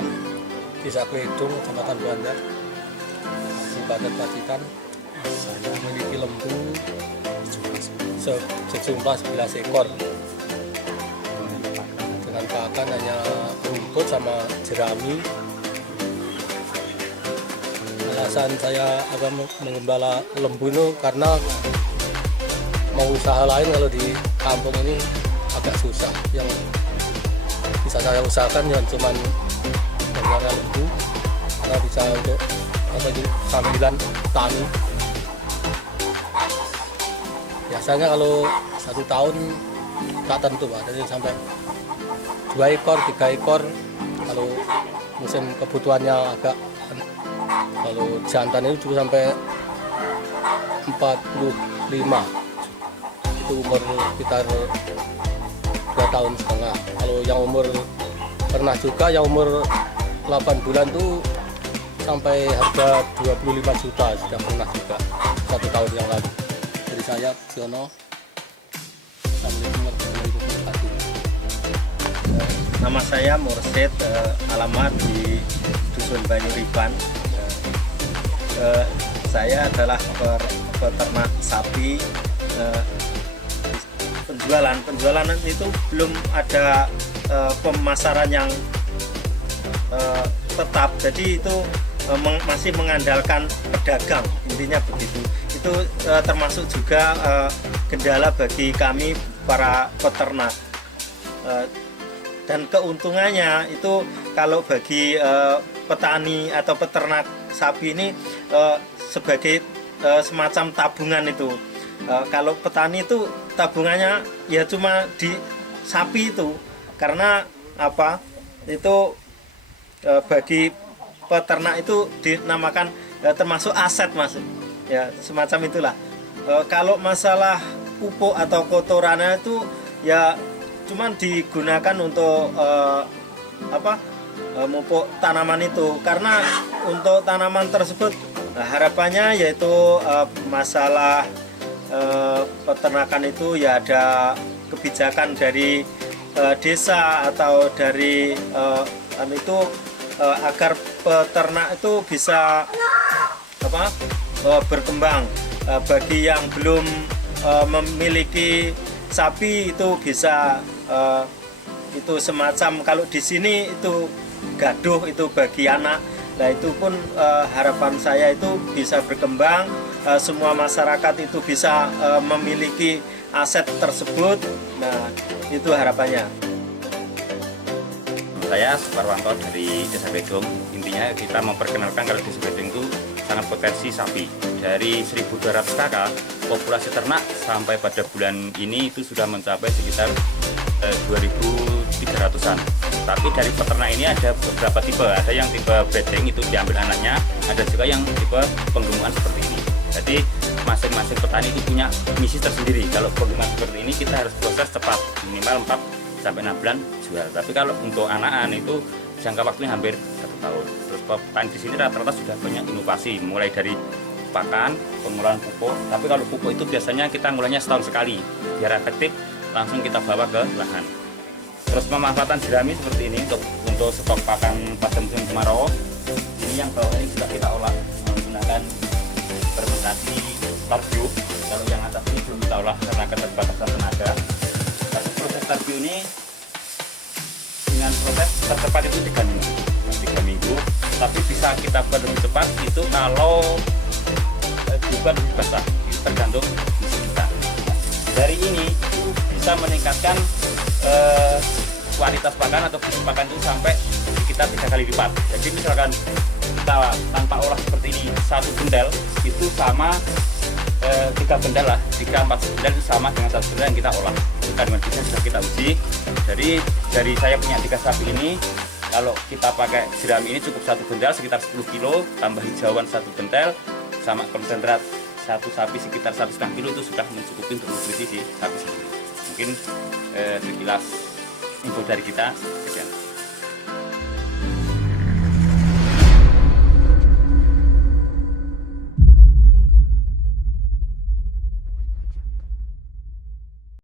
Pacitan, Desa Kledung, Kecamatan Buanda, Kabupaten Pacitan. Saya memiliki lembu sejumlah 11 ekor. Dengan pakan hanya rumput sama jerami. Alasan saya akan mengembala lembu itu karena mau usaha lain kalau di kampung ini agak susah. Yang bisa saya usahakan ya cuman melihara lembu, karena bisa untuk sambilan tani. Biasanya kalau 1 tahun tak tentu Pak, jadi sampai 2 ekor, 3 ekor. Kalau musim kebutuhannya agak, kalau jantan itu juga sampai 45. Itu umur sekitar 2,5 tahun. Kalau yang umur, pernah juga yang umur 8 bulan tuh sampai harga 25 juta sudah pernah juga 1 tahun yang lalu. Dari saya, Siono. Assalamualaikum warahmatullahi wabarakatuh. Nama saya Mursid, alamat di Dusun Banyuripan. Saya adalah peternak sapi. Penjualan itu belum ada pemasaran yang tetap, jadi itu masih mengandalkan pedagang, intinya begitu. Itu termasuk juga kendala bagi kami para peternak. Dan keuntungannya itu kalau bagi petani atau peternak sapi ini sebagai semacam tabungan itu. Kalau petani itu tabungannya ya cuma di sapi itu, karena apa? Itu bagi peternak itu dinamakan termasuk aset, Mas. Ya, semacam itulah. Kalau masalah pupuk atau kotorannya itu ya cuman digunakan untuk memupuk tanaman itu, karena untuk tanaman tersebut harapannya yaitu masalah peternakan itu ya ada kebijakan dari desa atau dari itu agar peternak itu bisa berkembang. Bagi yang belum memiliki sapi itu bisa itu semacam, kalau di sini itu gaduh itu bagi anak. Nah itu pun harapan saya itu bisa berkembang, semua masyarakat itu bisa memiliki aset tersebut. Nah itu harapannya. Saya Suparwanto dari Desa Kledung. Intinya kita memperkenalkan kalau Desa Kledung itu sangat potensi sapi. Dari 1.200 kakak, populasi ternak sampai pada bulan ini itu sudah mencapai sekitar 2.300-an. Tapi dari peternak ini ada beberapa tipe. Ada yang tipe breeding, itu diambil anaknya. Ada juga yang tipe penggemukan seperti ini. Jadi masing-masing petani itu punya misi tersendiri. Kalau penggemukan seperti ini kita harus proses cepat, minimal 4-6 bulan jual. Tapi kalau untuk anakan itu jangka waktunya hampir 1 tahun. Terus petani di sini rata-rata sudah banyak inovasi, mulai dari pakan, pengolahan pupuk. Tapi kalau pupuk itu biasanya kita mulainya setahun sekali, biar efektif langsung kita bawa ke lahan. Terus pemanfaatan jerami seperti ini untuk stok pakan pada musim kemarau. Ini yang bawah ini juga kita olah menggunakan fermentasi tarbiu. Kalau yang atas ini belum kita olah karena keterbatasan tenaga. Tapi proses tarbiu ini dengan proses tercepat itu 3 minggu. 3 minggu. Tapi bisa kita buat lebih cepat itu kalau dibuat lebih besar. Itu tergantung misi kita. Dari ini itu bisa meningkatkan kualitas pakan atau gizi pakan itu sampai sekitar 3 kali lipat. Jadi misalkan kita tanpa olah seperti ini 1 bendel itu sama 3 bendel lah, 3-4 bendel itu sama dengan 1 bendel yang kita olah. Itu kandungan gizi sudah kita uji. Jadi dari saya punya 3 sapi ini, kalau kita pakai jerami ini cukup 1 bendel sekitar 10 kilo, tambah hijauan 1 bendel, sama konsentrat 1 sapi sekitar 1,5 kilo itu sudah mencukupi untuk nutrisi si sapi sendiri. Mungkin sekilas info dari kita. Sekian.